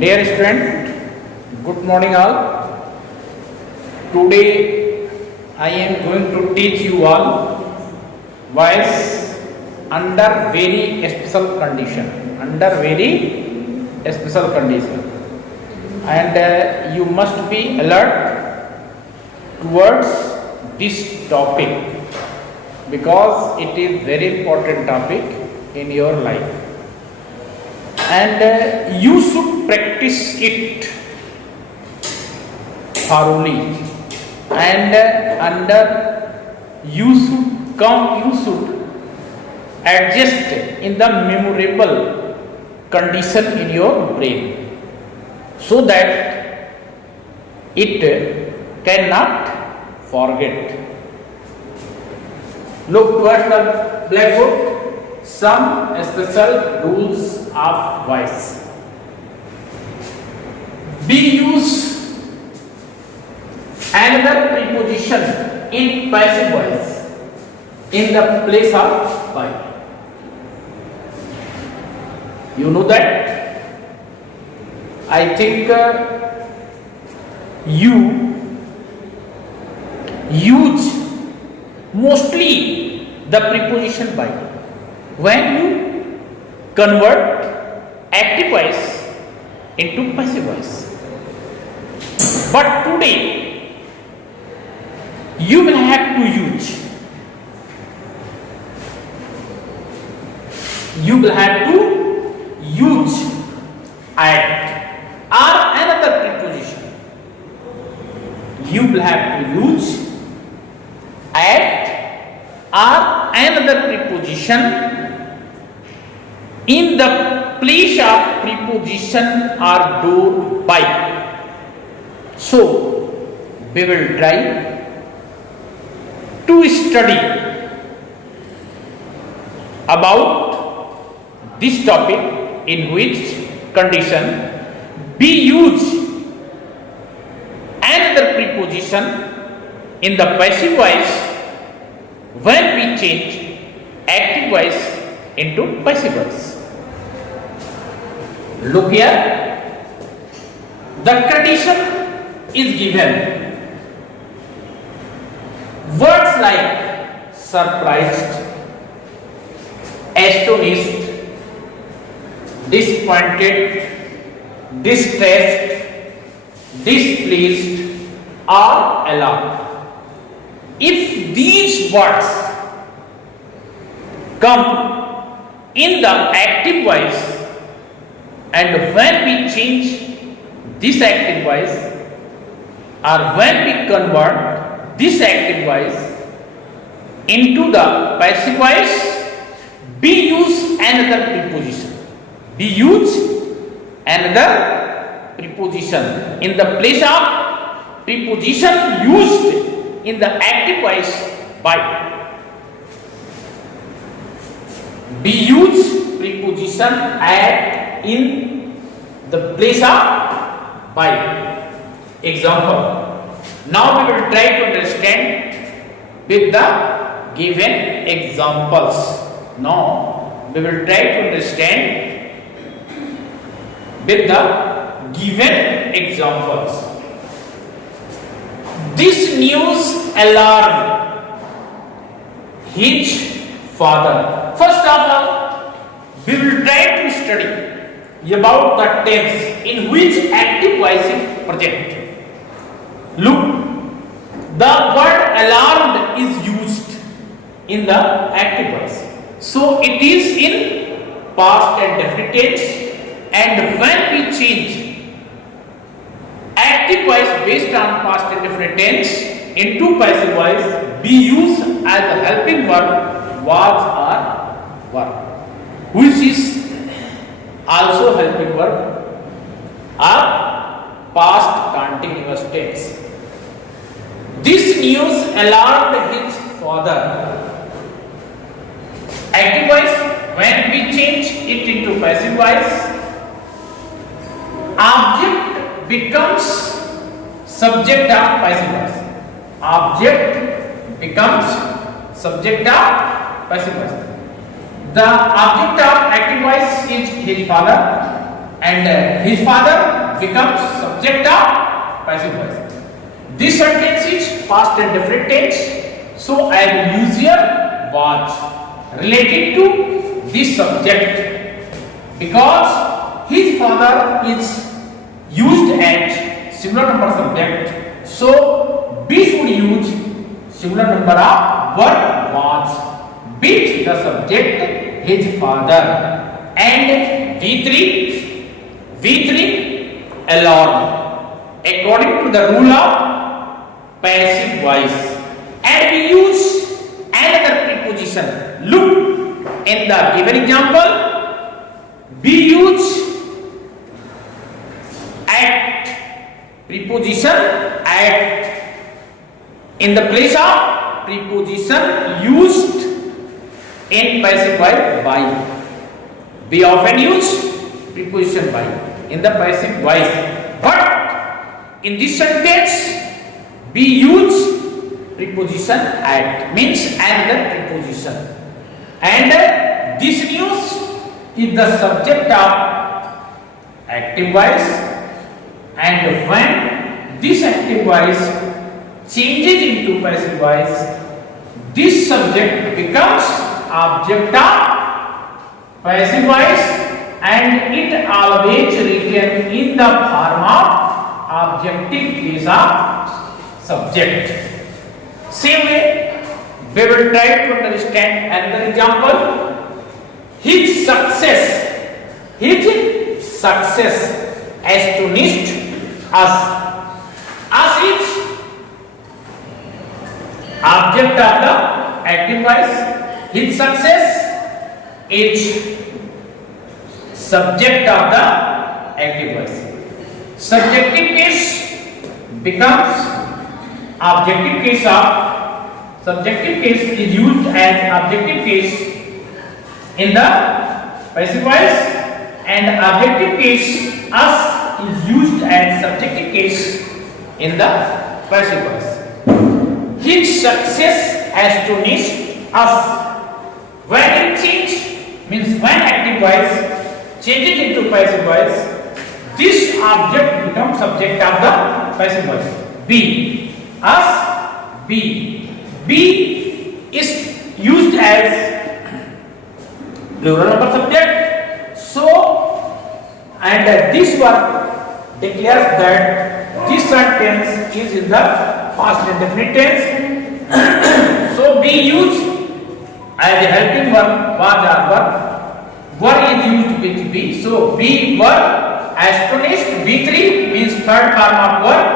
Dear student, good morning all. Today I am going to teach you all voice under very special condition. Under very special condition, and you must be alert towards this topic because it is very important topic in your life. And you should practice it thoroughly, and under you should adjust in the memorable condition in your brain so that it cannot forget. Look towards the blackboard. Some special rules of voice. We use another preposition in passive voice in the place of by. You know that? I think you use mostly the preposition by when you convert active voice into passive voice. But today you will have to use at or another preposition. You will have to use at or another preposition in the place of preposition or do by. So we will try to study about this topic, in which condition we use another preposition in the passive voice when we change active voice into passive voice. Look here, the condition is given. Words like surprised, astonished, disappointed, distressed, displeased, or alarmed. If these words come in the active voice, and when we change this active voice or when we convert this active voice into the passive voice, we use another preposition. We use another preposition in the place of preposition used in the active voice by. We use preposition at in the place of by. Example. Now we will try to understand with the given examples. Now we will try to understand with the given examples. This news alarmed his father. First of all, we will try to study about the tense in which active voice is present. Look, the word alarmed is used in the active voice. So it is in past and definite tense, and when we change active voice based on past and definite tense into passive voice, we use as a helping verb was or were, which is also helping verb or past continuous tense. This news alarmed his father. Active voice, when we change it into passive voice, object becomes subject of passive voice. Object becomes subject of passive voice. The object of active voice is his father, and his father becomes subject of passive voice. This sentence is past and definite tense, so I will use here was related to this subject because his father is used at singular number subject, so B should use singular number of verb was with the subject his father. And V3 alarm according to the rule of passive voice, and we use another preposition. Look in the given example, we use at, preposition at in the place of preposition used in passive voice by. We often use preposition by in the passive voice, but in this sentence we use preposition at, means another preposition, and this news is the subject of active voice, and when this active voice changes into passive voice, this subject becomes object of passive voice, and it always written in the form of objective case of subject. Same way, we will try to understand another example. His success astonished us. Us is object of the active voice. His success is subject of the active voice. Subjective case becomes objective case of, subjective case is used as objective case in the passive voice, and objective case us is used as subjective case in the passive voice. His success astonished us. When it changes, means when active voice changes into passive voice, this object becomes subject of the passive voice. B, us, B. B is used as plural number subject. So, and this one declares that this sentence is in the past indefinite tense. So, B used as a helping verb, was or were. Were is used with B. So, B were astonished. B3 means third form of verb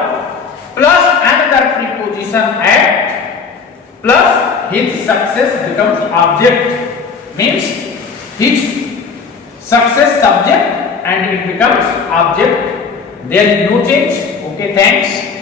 plus another preposition at plus his success becomes object, means his success subject and it becomes object. There is no change. Okay, thanks.